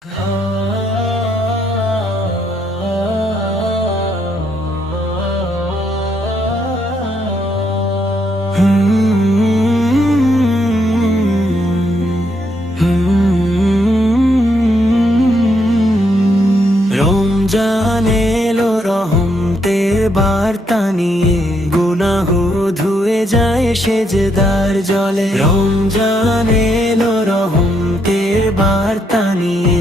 রমজান এলো রহমতের বার্তা নিয়ে গুনাহ ধুয়ে যায় সেজদার জলে। রমজান এলো রহমতের বার্তা নিয়ে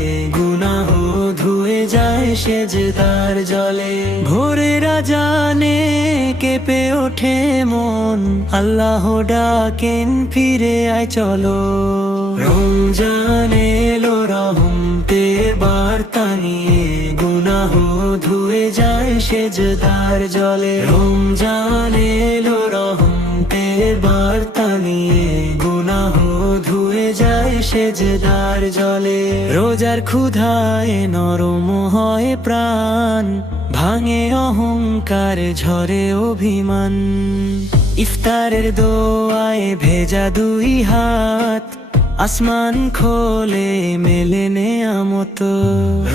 সেজদার জলে ভোরের জানে কেঁপে ওঠে মন। আল্লাহ ডাকেন, ফিরে আয়, চলো। রমজান এলো, রহমতের বার্তা নিয়ে। গুনাহ ধুয়ে যায় সেজদার জলে। রমজান এলো, রহমতের বার্তা নিয়ে। সেজদার জলে, রোজার ক্ষুধায় নরম হয় প্রাণ, ভাঙে অহংকার, ঝরে অভিমান। ইফতারের দোয়ায় ভেজা দুই হাত, আসমান খোলে মেলে নেয়ামত।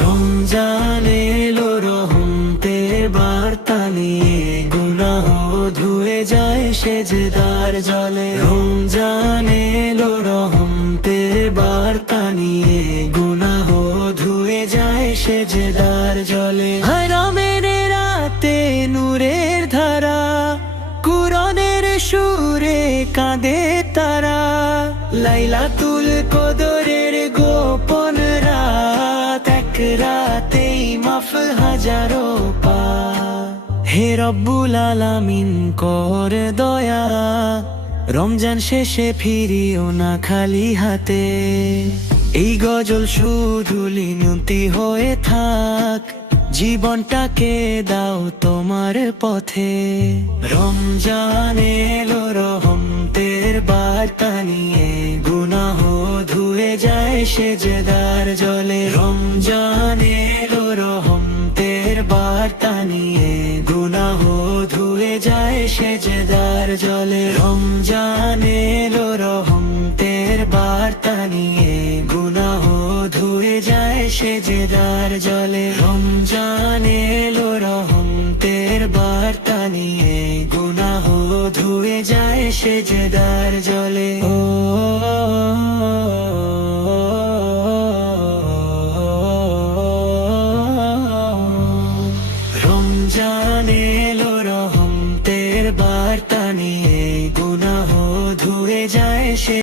রমজান সেজদার জলে রমজান এলো রহমতের বার্তা নিয়ে গুনাহ ধুয়ে যায় সেজদার জলে। হারামের রাতে নূরের ধারা কুরনের সুরে কাঁদে তারা। লাইলা তুল কদরের গোপন রাত, এক রাতেই মাফ হাজারো রব্বুল আলামিন কর দয়া। রমজান শেষে ফিরিও না খালি হাতে। এই গজল শুধু লিনতি হয়ে থাক। জীবনটাকে দাও তোমার পথে। রমজান এলো, রহমতের বার্তা নিয়ে। গুনাহ ধুয়ে যায় সেজদার জলে রমজান এলো রহমতের বার্তা নিয়ে গুনাহ ধুয়ে যায় সেজদার জলে। এলো, রহমতের বার্তা নিয়ে গুনাহ ধুয়ে যায় সেজদার জলে। রমজান এলো, রহমতের বার্তা নিয়ে গুনাহ ধুয়ে যায় সেজদার জলে। ও